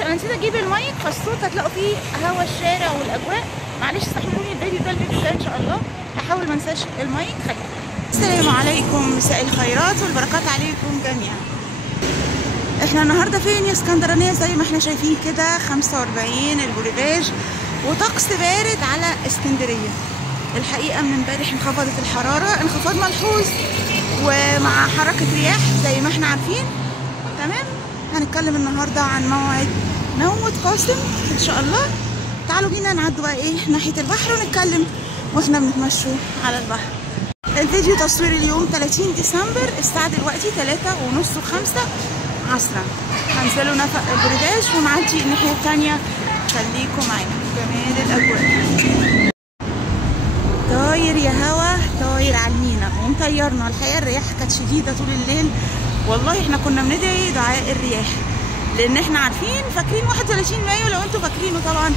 معلش انا نسيت اجيب المايك، فالصوت هتلاقوا فيه هوا الشارع والاجواء، معلش استحملوني. الفيديو ده الفيديو ده ان شاء الله هحاول ما انساش المايك. السلام عليكم، مساء الخيرات والبركات عليكم جميعا. احنا النهارده فين يا اسكندرانيه؟ زي ما احنا شايفين كده 45 البوليفاج، وطقس بارد على اسكندريه. الحقيقه من امبارح انخفضت الحراره انخفاض ملحوظ، ومع حركه رياح زي ما احنا عارفين. تمام. هنتكلم النهارده عن موعد نوة قاسم ان شاء الله. تعالوا بينا نعدوا بقى ايه ناحيه البحر ونتكلم واحنا بنتمشوا على البحر. الفيديو تصوير اليوم 30 ديسمبر، الساعه دلوقتي 3:30 و5 عصرا. هنزلوا نفق البوليفاج ونعدي الناحيه الثانيه. خليكم معانا، جمال الاجواء. طاير يا هوا، طاير على المينا ومطيرنا. الحقيقه الرياح كانت شديده طول الليل، والله احنا كنا بندعي دعاء الرياح، لان احنا عارفين فاكرين 31 مايو لو انتوا فاكرينه طبعا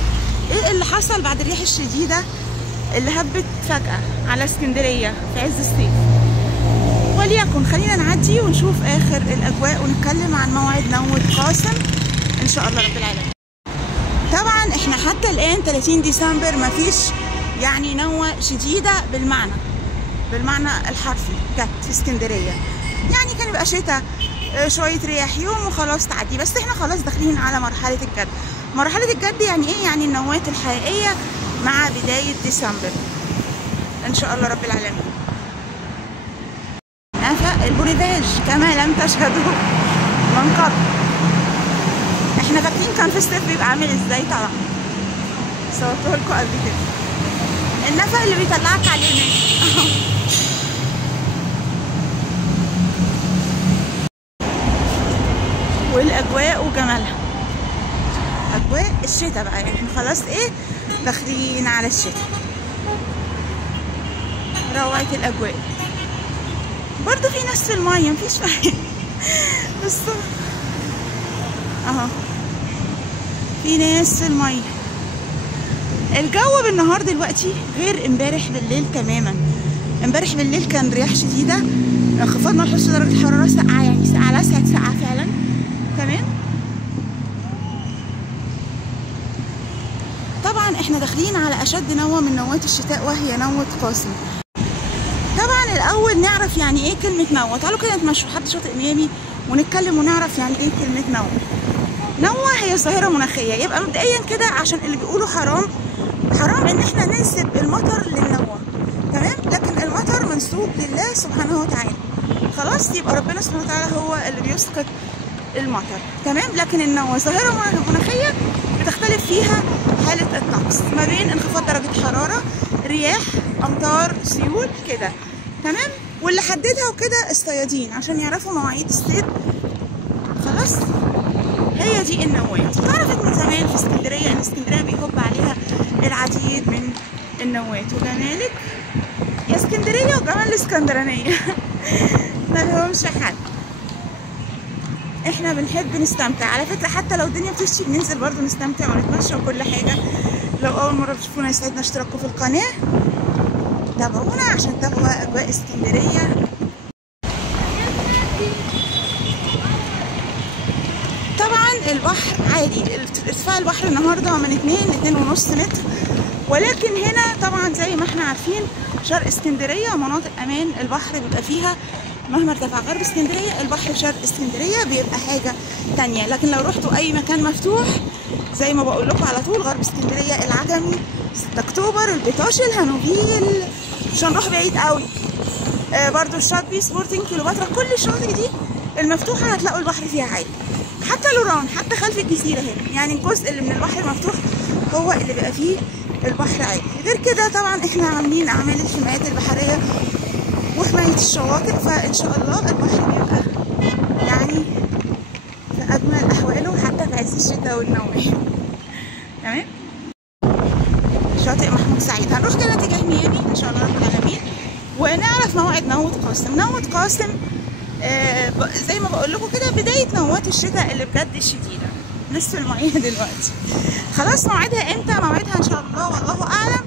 ايه اللي حصل بعد الرياح الشديده اللي هبت فجأة على اسكندريه في عز الصيف. وليكن خلينا نعدي ونشوف اخر الاجواء ونتكلم عن موعد نوة قاسم ان شاء الله رب العالمين. طبعا احنا حتى الان 30 ديسمبر مفيش يعني نوة شديده بالمعنى الحرفي جت في اسكندريه. يعني كان يبقى شتاء، شويه رياح يوم وخلاص تعدي، بس احنا خلاص داخلين على مرحله الجد. مرحله الجد يعني ايه؟ يعني النوات الحقيقيه مع بدايه ديسمبر ان شاء الله رب العالمين. نفق البوليفاج كما لم تشهدوا من قبل. احنا فاكرين كان في الصيف بيبقى عامل ازاي؟ طبعا صورته لكم قبل كده. النفق اللي بيطلعك علينا والاجواء وجمالها، اجواء الشتاء بقى. يعني احنا خلاص ايه داخلين على الشتاء. روعة الاجواء. برضو في ناس في المية، مفيش فاهم بس اهو في ناس في المية. الجو بالنهار دلوقتي غير امبارح بالليل تماما. امبارح بالليل كان رياح شديدة، انخفاض ملحوظ في درجة الحرارة، ساقعة يعني ساقعة لسعت ساقعة فعلا. تمام. طبعا احنا داخلين على اشد نوة من نوات الشتاء وهي نوة قاسم. طبعا الاول نعرف يعني ايه كلمة نوة. تعالوا كده نتمشوا لحد شاطئ ميامي ونتكلم ونعرف يعني ايه كلمة نوة. نوة هي ظاهرة مناخية. يبقى مبدئيا كده عشان اللي بيقولوا حرام ان احنا ننسب المطر للنوة، تمام، لكن المطر منسوب لله سبحانه وتعالى. خلاص، يبقى ربنا سبحانه وتعالى هو اللي بيسقط المطر، تمام. لكن النوة ظاهرة مناخية بتختلف فيها حالة الطقس ما بين انخفاض درجة حرارة، رياح، أمطار، سيول كده، تمام. واللي حددها وكده الصيادين عشان يعرفوا مواعيد الصيد. خلاص، هي دي النوات. اتعرفت من زمان في اسكندرية ان اسكندرية بيهب عليها العديد من النوات. وجمالك يا اسكندرية وجمال الاسكندرانية ملهمش حل. احنا بنحب نستمتع على فكرة، حتى لو الدنيا بتشتي بننزل برضو نستمتع ونتمشى وكل حاجة. لو اول مرة بتشوفونا يسعدنا اشتراكوا في القناة، تابعونا عشان تابعوا اجواء اسكندرية. طبعا البحر عادي، ارتفاع البحر النهارده من 2 ل 2.5 متر، ولكن هنا طبعا زي ما احنا عارفين شرق اسكندريه مناطق امان البحر بيبقى فيها مهما ارتفع. غرب اسكندريه البحر في شرق اسكندريه بيبقى حاجه تانية. لكن لو رحتوا اي مكان مفتوح زي ما بقول لكم على طول، غرب اسكندريه العجمي، 6 اكتوبر، البيطاشي، الهانوفيل، مش هنروح بعيد قوي، برضو الشاطبي، سبورتنج، كليوباترا، كل الشواطئ دي المفتوحه هتلاقوا البحر فيها عادي. حتى لوران، حتى خلف الجزيره هنا، يعني الجزء اللي من البحر المفتوح هو اللي بيبقى فيه البحر عادي. غير كده طبعا احنا عاملين اعمال الحمايات البحريه وحمايه الشواطئ، فان شاء الله البحر بيبقى يعني في اجمل احواله حتى في عز الشتاء والنوم. تمام. شاطئ محمود سعيد. هنروح كده اتجاه ميامي ان شاء الله رب العالمين ونعرف موعد نوة قاسم. نوة قاسم زي ما بقول لكم كده بدايه نوات الشتاء اللي بجد شديده. نصف الميه دلوقتي. خلاص موعدها امتى؟ موعدها ان شاء الله والله اعلم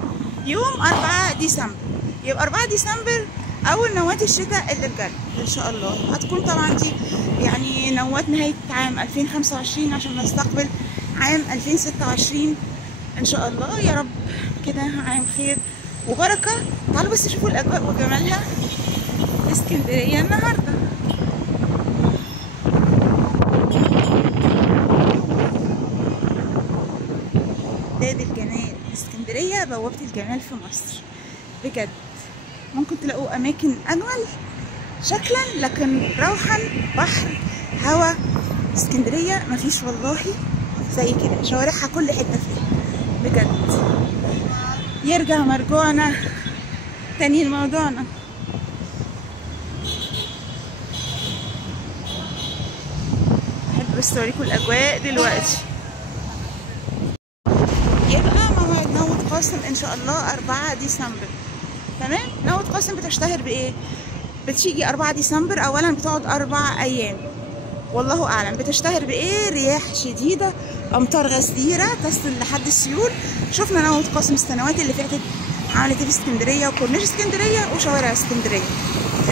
يوم 4 ديسمبر. يبقى 4 ديسمبر اول نوات الشتاء اللي بجد ان شاء الله. هتكون طبعا دي يعني نوات نهايه عام 2025 عشان نستقبل عام 2026 ان شاء الله. يا رب كده عام خير وبركه. تعالوا بس شوفوا الاجواء وجمالها في اسكندريه النهارده. باب الجمال اسكندريه، بوابه الجمال في مصر بجد. ممكن تلاقوا اماكن اجمل شكلا، لكن روحا بحر هوا اسكندريه مفيش والله زي كده. شوارعها كل حته فيها بجد. يرجع مرجوعنا تاني لموضوعنا. احب بس اوريكم الاجواء دلوقتي. يبقى موعد نوة قاسم ان شاء الله 4 ديسمبر. تمام. نوة قاسم بتشتهر بايه؟ بتيجي 4 ديسمبر، اولا بتقعد 4 ايام والله اعلم. بتشتهر بايه؟ رياح شديده، امطار غزيره تصل لحد السيول. شفنا نوة قاسم السنوات اللي فاتت عملت ايه في اسكندريه وكورنيش اسكندريه وشوارع اسكندريه.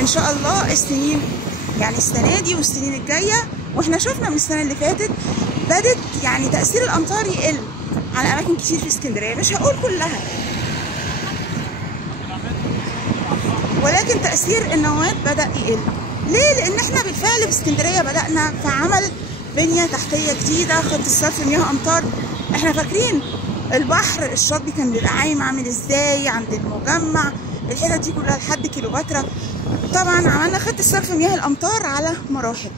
ان شاء الله السنين يعني السنه دي والسنين الجايه، واحنا شفنا من السنه اللي فاتت بدت يعني تاثير الامطار يقل على اماكن كتير في اسكندريه، مش هقول كلها، ولكن تاثير النواه بدا يقل. ليه؟ لان احنا بالفعل في اسكندريه بدانا في عمل بنيه تحتيه جديده، خط الصرف مياه امطار. احنا فاكرين البحر الشاطئ كان بيبقى عايم عامل ازاي عند المجمع، الحتت دي كلها لحد كيلوباترا. طبعا عملنا خط الصرف مياه الامطار على مراحل،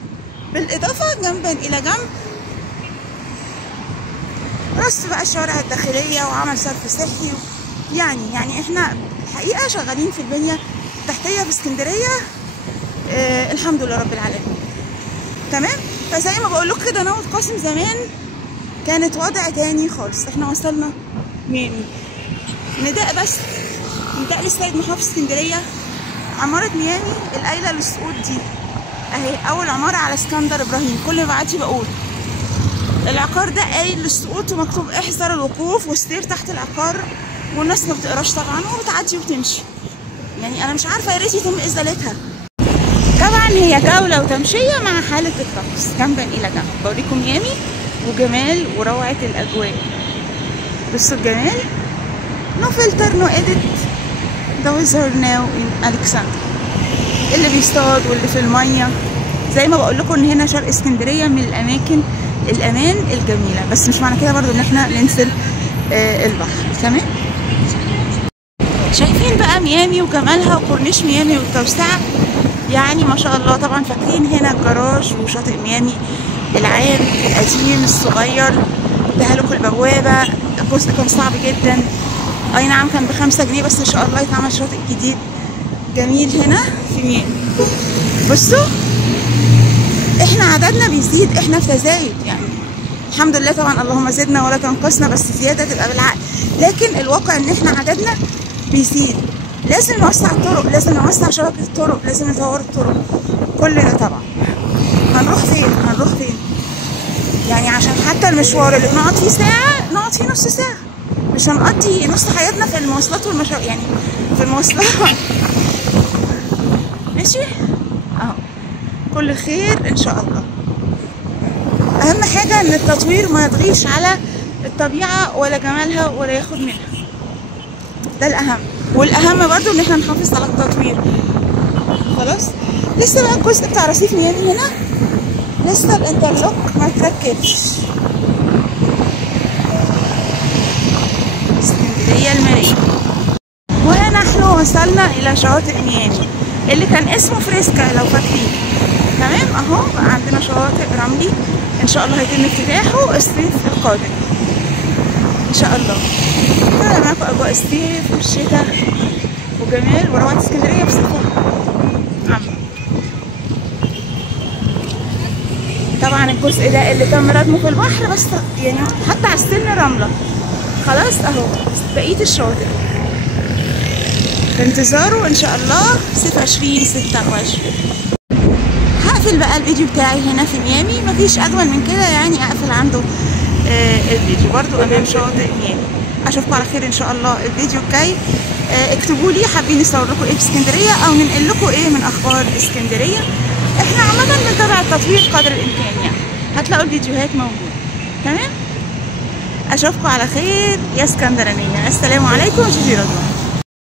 بالاضافه جنبا الى جنب رص بقى الشوارع الداخليه وعمل صرف صحي. يعني احنا الحقيقه شغالين في البنيه التحتيه في اسكندريه. الحمد لله رب العالمين. تمام. فزي ما بقول لكم كده، نوة قاسم زمان كانت وضع تاني خالص. احنا وصلنا ميامي. نداء بس، نداء للسيد محافظ اسكندريه، عماره ميامي القايله للسقوط دي اهي اول عماره على اسكندر ابراهيم. كل ما بعدي بقول العقار ده قايل للسقوط ومكتوب احذر الوقوف وستير تحت العقار، والناس ما بتقراش طبعا وبتعدي وتمشي. يعني انا مش عارفه، يا ريت يتم ازالتها. طبعا هي جوله وتمشيه مع حاله الطقس جنبا الى جنب. بوريكم ميامي وجمال وروعه الاجواء. بصوا الجمال. نو فلتر نو اديت. ذا ويزر ناو ان الكسندريا. اللي بيصطاد واللي في الميه. زي ما بقول لكم ان هنا شرق اسكندريه من الاماكن الامان الجميله، بس مش معنى كده برضو ان احنا ننزل البحر. تمام. شايفين بقى ميامي وجمالها وكورنيش ميامي والتوسعه، يعني ما شاء الله. طبعا فاكرين هنا الجراج وشاطئ ميامي العام القديم الصغير، اداها لكم البوابه. الجزء كان صعب جدا، اي نعم كان ب5 جنيه، بس ان شاء الله يتعمل شاطئ جديد جميل هنا في ميامي. بصوا احنا عددنا بيزيد، احنا في تزايد يعني الحمد لله. طبعا اللهم زدنا ولا تنقصنا، بس زياده تبقى بالعقل. لكن الواقع ان احنا عددنا بيزيد. لازم نوسع الطرق، لازم نوسع شبكه الطرق، لازم نطور الطرق. كل ده طبعا هنروح فين؟ هنروح فين؟ يعني عشان حتى المشوار اللي بنقعد فيه ساعه نقعد فيه نص ساعه، مش هنقضي نص حياتنا في المواصلات والمشاوير، يعني في المواصلات. ماشي اهو. كل خير ان شاء الله. اهم حاجه ان التطوير ما يضغيش على الطبيعه ولا جمالها ولا ياخد منها، ده الاهم. والاهم برضو ان احنا نحافظ على التطوير. خلاص. لسه بقى الجزء بتاع رصيف ميامي هنا لسه الانترلوك ما تركبش. اسكندريه الماريه. ونحن وصلنا الى شواطئ ميامي اللي كان اسمه فريسكا لو فاكرين. تمام. اهو بقى عندنا شواطئ رملي ان شاء الله هيتم افتتاحه الصيف القادم ان شاء الله. طلع معاكم اجواء الصيف والشتاء وجمال وروعه اسكندريه بصفه عامه. طبعا الجزء ده اللي تم ردمه في البحر، بس يعني حتى على السن رمله. خلاص اهو بقيه الشواطئ في انتظاره ان شاء الله صيف 2026. هقفل بقى الفيديو بتاعي هنا في ميامي. مفيش اجمل من كده يعني اقفل عنده الفيديو برضو امام شاطئ ميامي. اشوفكم على خير ان شاء الله الفيديو الجاي. اكتبوا لي حابين نصور لكم ايه في اسكندريه او ننقل لكم ايه من اخبار اسكندريه. احنا عامه بنتابع التطوير قدر الامكان، يعني هتلاقوا الفيديوهات موجوده. تمام. اشوفكم على خير يا اسكندرانيه. السلام عليكم. شيشي رضوى.